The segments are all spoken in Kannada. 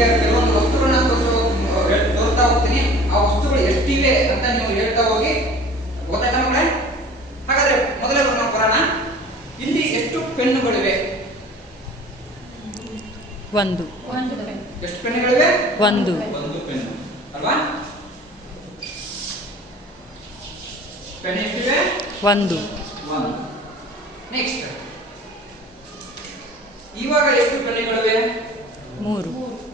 ನಿಮಗೆ ಕೆಲವೊಂದು ವಸ್ತುಗಳನ್ನ ತೋರಿಸ್ತಾ ಹೋಗ್ತೀನಿ. ಆ ವಸ್ತುಗಳು ಎಷ್ಟಿವೆ ಅಂತ ನೀವು ಹೇಳ್ತಾ ಹೋಗಿ. ಗೊತ್ತಾಯ್ತಾ ಮಕ್ಕಳೇ? ಹಾಗಾದ್ರೆ ಮೊದಲೇ ನಾವು ಬರೋಣ. ಇಲ್ಲಿ ಎಷ್ಟು ಪೆನ್ನುಗಳಿವೆ? ಒಂದು. ಎಷ್ಟು ಪೆನ್ನುಗಳಿವೆ? ಒಂದು. ಒಂದು ಪೆನ್ನು ಅಲ್ವಾ? ಪೆನ್ ಎಷ್ಟಿವೆ? ಒಂದು. ಒಂದು. ನೆಕ್ಸ್ಟ್, ಇವಾಗ ಎಷ್ಟು ಪೆನ್ನುಗಳಿವೆ? ಮೂರು.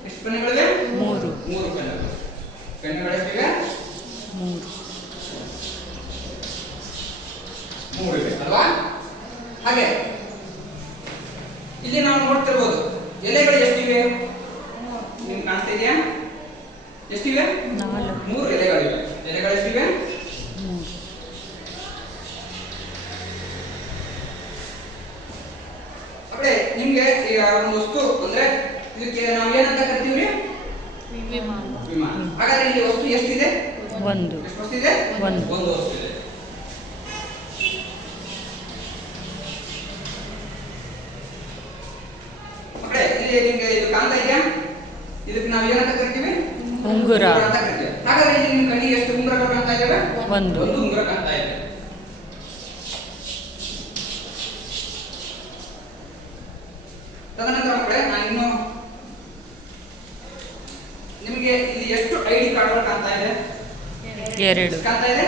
ಎಷ್ಟು ಪೆನ್ನುಗಳಿವೆ? ಮೂರು. ಮೂರು ಪೆನ್ನುಗಳು. ಪೆನ್ನುಗಳು ಎಷ್ಟಿವೆ? ಮೂರು. ಮೂರು ಇವೆ ಅಲ್ವಾ? ಹಾಗೆ ಇಲ್ಲಿ ನಾವು ನೋಡ್ತಿರ್ಬೋದು ಎಲೆಗಳು ಎಷ್ಟಿವೆ? ನಿಮ್ಗೆ ಕಾಣ್ತಾ ಇದೆಯಾ? ಎಷ್ಟಿವೆ? ಮೂರು ಎಲೆಗಳಿವೆ. ಎಲೆಗಳು ಎಷ್ಟಿವೆ? ಮೂರು. ಅದೇ ನಿಮ್ಗೆ ಈಗ ಒಂದು ವಸ್ತು ಅಂದ್ರೆ ಇದಕ್ಕೆ ನಾವು ಏನಂತ ಕರಿತೀವಿ? ವಿಮಾನ. ಹಾಗಾದ್ರೆ ಇಲ್ಲಿ ವಸ್ತು ಎಷ್ಟಿದೆ? ಒಂದು. ಎಷ್ಟು ವಸ್ತು ಇದೆ? ಒಂದು. ಒಂದು ವಸ್ತು ಇದೆ. ಮಕ್ಕಳೇ, ಇಲ್ಲಿ ನಿಮ್ಗೆ ಇದು ಕಾಣ್ತಾ ಇದೆಯಾ? ಇದಕ್ಕೆ ನಾವು ಏನಂತ ಕರಿತೀವಿ? ಉಂಗುರ ಅಂತ ಕರಿತೀವಿ. ಹಾಗಾದ್ರೆ ಇಲ್ಲಿ ನಿಮ್ಮ ಕಣ್ಣಿಗೆ ಎಷ್ಟು ಉಂಗುರಗಳು ಕಾಣ್ತಾ ಇದ್ದಾವೆ? ಒಂದು. ಒಂದು ಉಂಗುರ ಕಾಣ್ತಾ ಇದೆ. ತದನಂತರ ಮಕ್ಕಳೇ, ನಾನು ಇನ್ನು ನಿಮಗೆ ಇಲ್ಲಿ ಎಷ್ಟು ಐಡಿ ಕಾರ್ಡ್ಗಳು ಕಾಣ್ತಾ ಇದೆ? ಎರಡು. ಕಾಣ್ತಾ ಇದೆ?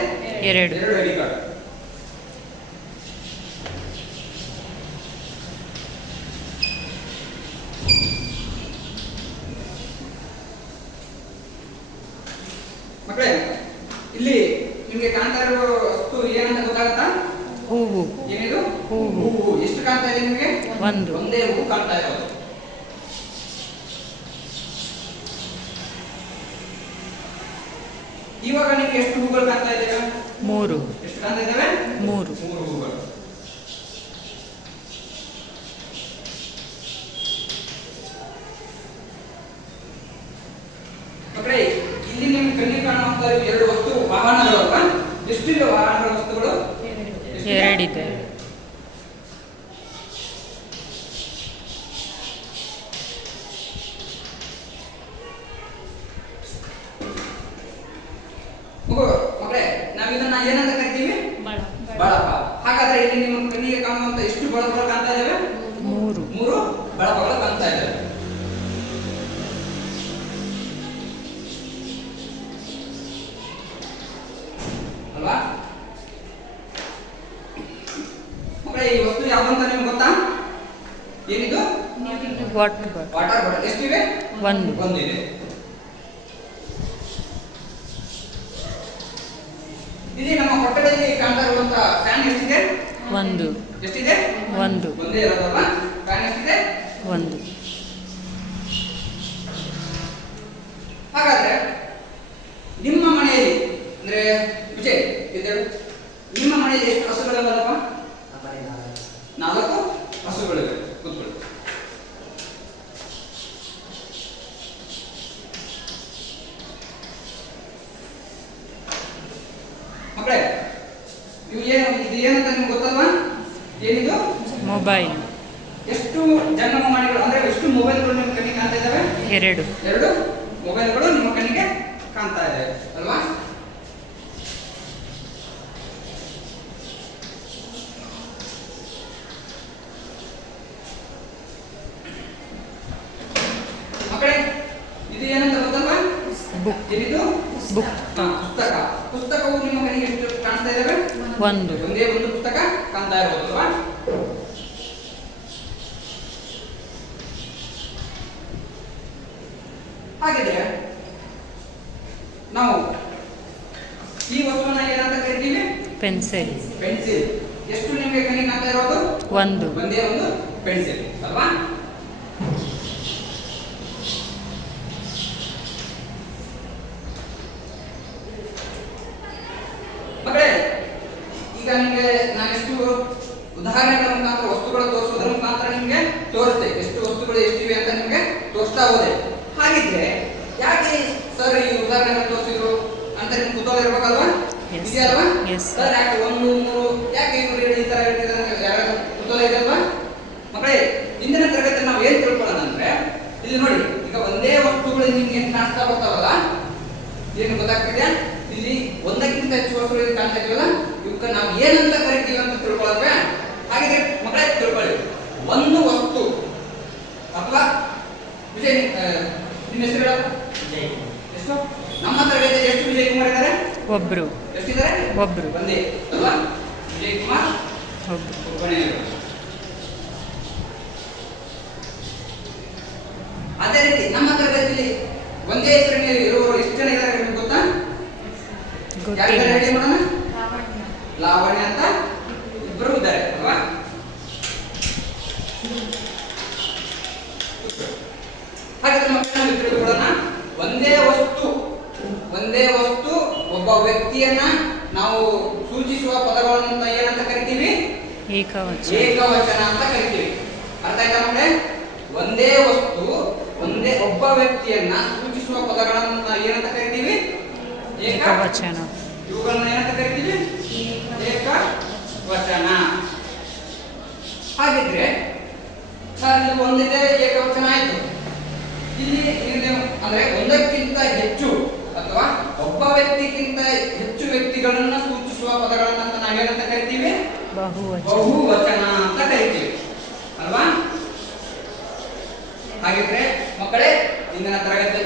ಎರಡು. ಎರಡು ಐಡಿ ಕಾರ್ಡ್. ಮಕ್ಕಳೇ, ಇಲ್ಲಿ ನಿಮಗೆ ಕಾಣ್ತಾ ಇರೋ ವಸ್ತು ಏನಂತ ಗೊತ್ತಾಗುತ್ತಾ? ಹೂವು. ಏನಿದು? ಹೂವು. ಹೂವು. ಎಷ್ಟು ಕಾಣ್ತಾ ಇದೆ ನಿಮಗೆ? ಒಂದು. ಒಂದೇ ಹೂವು ಕಾಣ್ತಾ ಇರೋದು. ಇವಾಗ ನಿಮ್ಗೆ ಎಷ್ಟು ಹೂಗಳು ಕಾಣ್ತಾ ಇದ್ದಾವೆ? ಮೂರು. ಎಷ್ಟು ಕಾಣ್ತಾ ಇದ್ದಾವೆ? ಮೂರು. ಮೂರು ಹೂಗಳು. ಮಕ್ಕಳೇ, ಇಲ್ಲಿ ನಿಮ್ಗೆ ಕಣ್ಣಿಗೆ ಕಾಣುವಂತ ಎರಡು ವಸ್ತು ವಾಹನಗಳು ಅಲ್ವಾ? ಎಷ್ಟಿದೆ ವಾಹನಗಳ ವಸ್ತುಗಳು? ಎರಡಿದೆ. ಮಕ್ಕಳೇ, ನಾವು ಇದನ್ನ ಏನಂತ ಕರಿತೀವಿ? ಬಳಪ. ಹಾಗಾದ್ರೆ ಇಲ್ಲಿ ನಿಮ್ಮ ಕಣ್ಣಿಗೆ ಕಾಣುವಂತ ಎಷ್ಟು ಬಳಪಗಳು ಕಾಣ್ತಾ ಇದ್ದಾವೆ? ಮೂರು. ಮೂರು ಬಳಪಗಳು ಕಾಣ್ತಾ ಇದ್ದಾವೆ. ಅಲ್ವಾ? ಮಕ್ಕಳೇ, ಈ ವಸ್ತು ಯಾವ್ದಂತ ನಿಮ್ಗೆ ಗೊತ್ತಾ? ಏನಿದು? Water water bottle. ಎಷ್ಟಿವೆ? ಒಂದು. ಒಂದಿದೆ. ಇಲ್ಲಿ ನಮ್ಮ ಕೊಠಡಿಯಲ್ಲಿ ಕಾಣ್ತಾ ಇರುವಂತ ಫ್ಯಾನ್ ಎಷ್ಟಿದೆ? ಒಂದು. ಎಷ್ಟಿದೆ? ಒಂದು. ಒಂದೇ ಇರೋದಲ್ಲ? ಫ್ಯಾನ್ ಎಷ್ಟಿದೆ? ಒಂದು. ಹಾಗಾದ್ರೆ ನಿಮ್ಮ ಮನೆಯಲ್ಲಿ ಅಂದ್ರೆ ವಿಜಯ್ ಇದ್ದೇಳು, ನಿಮ್ಮ ಮನೆಯಲ್ಲಿ ಎಷ್ಟು ಹಸುಗಳಿದಾವಪ್ಪ? 4 ಹಸುಗಳಿವೆ. ಕೂತ್ಕೊಳ್ಳಿ. ಮಕ್ಕಳೇ, ಇದು ಏನಂತ ನಿಮ್ಗೆ ಗೊತ್ತಲ್ವಾ? ಏನಿದು? ಮೊಬೈಲ್. ಎಷ್ಟು ಜಂಗಮವಾಣಿಗಳು ಅಂದ್ರೆ ಎಷ್ಟು ಮೊಬೈಲ್ಗಳು ನಿಮ್ಮ ಕಣ್ಣಿಗೆ ಕಾಣ್ತಾ ಇದ್ದಾವೆ? ಎರಡು. ಎರಡು ಮೊಬೈಲ್ಗಳು ನಿಮ್ಮ ಕಣ್ಣಿಗೆ ಕಾಣ್ತಾ ಇದೆ ಅಲ್ವಾ? ಮಕ್ಕಳೇ, ಇದು ಏನಂತ ಗೊತ್ತಲ್ವಾ? ಬುಕ್. ಏನಿದು? ಬುಕ್. ಪುಸ್ತಕ. ಪುಸ್ತಕವು ನಿಮ್ಮ ಕಣ್ಣಿಗೆ ಎಷ್ಟು ಕಾಣ್ತಾ ಇದ್ದಾವೆ? ಒಂದು. ಒಂದೇ ಒಂದು ಪುಸ್ತಕ ಕಾಣ್ತಾ ಇರೋದಲ್ವಾ? ಹಾಗಿದ್ರೆ ನಾವು ಈ ವಸ್ತುವನ್ನ ಏನಂತ ಕರಿತೀವಿ? ಪೆನ್ಸಿಲ್. ಪೆನ್ಸಿಲ್. ಎಷ್ಟು ನಿಮಗೆ ಕಣ್ಣಿಗೆ ಕಾಣ್ತಾ ಇರೋದು? ಒಂದು. ಒಂದೇ ಒಂದು ಪೆನ್ಸಿಲ್ ಅಲ್ವಾ? ಮಕ್ಕಳೇ, ಈಗ ನಿಮಗೆ ನಾನೆಷ್ಟು ಉದಾಹರಣೆಗಳ ಮುಖಾಂತರ ವಸ್ತುಗಳು ತೋರಿಸೋದ್ರ ಮುಖಾಂತರ ನಿಮಗೆ ತೋರಿಸ್ತೆ ಎಷ್ಟು ವಸ್ತುಗಳು ಎಷ್ಟಿವೆ ಅಂತ ನಿಮಗೆ ತೋರಿಸ್ತಾ ಹೋದೆ. ಹಾಗಿದ್ರೆ ಯಾಕೆ ಸರ್ ಈ ಉದಾಹರಣೆಗಳು ತೋರಿಸಿದ್ರು ಅಂತ ನಿಮ್ಗೆ ಕುತೂಹಲ ಇರ್ಬೇಕಲ್ವಾ? ಇದೆಯಲ್ವಾ? ಸರ್ ಯಾಕೆ 1, 3 ಯಾಕೆ ಇವರು ಈ ತರ ಹೇಳ್ತಿದ್ದಾರೆ? ಯಾರು ಕುತೂಹಲ ಇದೆ ಅಲ್ವಾ? ಮಕ್ಕಳೇ, ಇಂದಿನ ತರಗತಿ ನಾವು ಏನ್ ತಿಳ್ಕೊಳ್ಳೋಣ ಅಂದ್ರೆ, ಇಲ್ಲಿ ನೋಡಿ, ಈಗ ಒಂದೇ ವಸ್ತುಗಳು ನಿಮ್ಗೆ ಏನ್ ಕಾಣಿಸ್ತಾ ಬರ್ತಾವಲ್ಲ, ಏನು ಗೊತ್ತಾಗ್ತಿದೆ? ಇಲ್ಲಿ ಒಂದಕ್ಕಿಂತ ಹೆಚ್ಚು ವಸ್ತುಗಳು ಕಾಣ್ತಾ ಇದೀವಲ್ಲ, ಇವಕ್ಕೆ ನಾವು ಏನಂತ ಕರಿತೀವಿ ಅಂತ ತಿಳ್ಕೊಳಕ್ಕೆ. ಹಾಗಿದ್ರೆ ಮಕ್ಕಳೇ ತಿಳ್ಕೊಳ್ಳಿ, ಒಂದು ವಸ್ತು ಅಥವಾ ವಿಜಯ್, ನಿಮ್ಮ ಹೆಸರು ಹೇಳ. ಎಷ್ಟು? ನಮ್ಮ ತರಗತಿಯಲ್ಲಿ ಎಷ್ಟು ವಿಜಯ್ ಕುಮಾರ್ ಇದ್ದಾರೆ? ಒಬ್ರು. ಎಷ್ಟಿದ್ದಾರೆ? ಒಬ್ರು. ಒಂದೇ ಅಲ್ವಾ? ವಿಜಯ್ ಕುಮಾರ್ ಒಬ್ರು. ಒಬ್ಬನೇ. ಅದೇ ರೀತಿ ನಮ್ಮ ತರಗತಿಯಲ್ಲಿ ಒಂದೇ ಹೆಸರಿನಲ್ಲಿ ಇರುವವರು ಎಷ್ಟು ಜನ ಇದ್ದಾರೆ ನಿಮ್ಗೆ ಗೊತ್ತಾ? ಯಾರಿದ್ದಾರೆ ಹೇಳಿ ಗೊತ್ತಿಲ್ಲ. ನೋಡೋಣ. ಲಾವಣ್ಯ ಅಂತ ಇಬ್ಬರು ಇದ್ದಾರೆ ಅಲ್ವಾ? ಹಾಗಾದ್ರೆ ಮಕ್ಕಳನ್ನ ನಾವು ತಿಳ್ಕೊಳ್ಳೋಣ. ಒಂದೇ ವಸ್ತು ಒಬ್ಬ ವ್ಯಕ್ತಿಯನ್ನ ನಾವು ಸೂಚಿಸುವ ಪದಗಳನ್ನು ಏನಂತ ಕರಿತೀವಿ? ಏಕವಚನ. ಏಕವಚನ ಅಂತ ಕರಿತೀವಿ. ಅರ್ಥ ಆಯ್ತಾ ಮಕ್ಕಳೇ? ಒಂದೇ ವಸ್ತು ಒಬ್ಬ ವ್ಯಕ್ತಿಯನ್ನ ಸೂಚಿಸುವ ಪದಗಳನ್ನು ಏನಂತ ಕರಿತೀವಿ? ಏಕವಚನ. ಇವುಗಳನ್ನ ಏನಂತ ಕರಿತೀವಿ? ಏಕವಚನ. ಹಾಗಿದ್ರೆ ಸರ್ ಇದು ಒಂದಿದೆ ಏಕವಚನ ಆಯ್ತು. ಇಲ್ಲಿ ಅಂದ್ರೆ ಒಂದಕ್ಕಿಂತ ಹೆಚ್ಚು ಅಥವಾ ಒಬ್ಬ ವ್ಯಕ್ತಿಗಿಂತ ಹೆಚ್ಚು ವ್ಯಕ್ತಿಗಳನ್ನ ಸೂಚಿಸುವ ಪದಗಳನ್ನ ನಾವೇನಂತ ಕರಿತೀವಿ? ಬಹುವಚನ. ಬಹುವಚನ ಅಂತ ಕರಿತೀವಿ ಅಲ್ವಾ? ಹಾಗಿದ್ರೆ ಮಕ್ಕಳೇ, ಇಂದಿನ ತರಗತಿ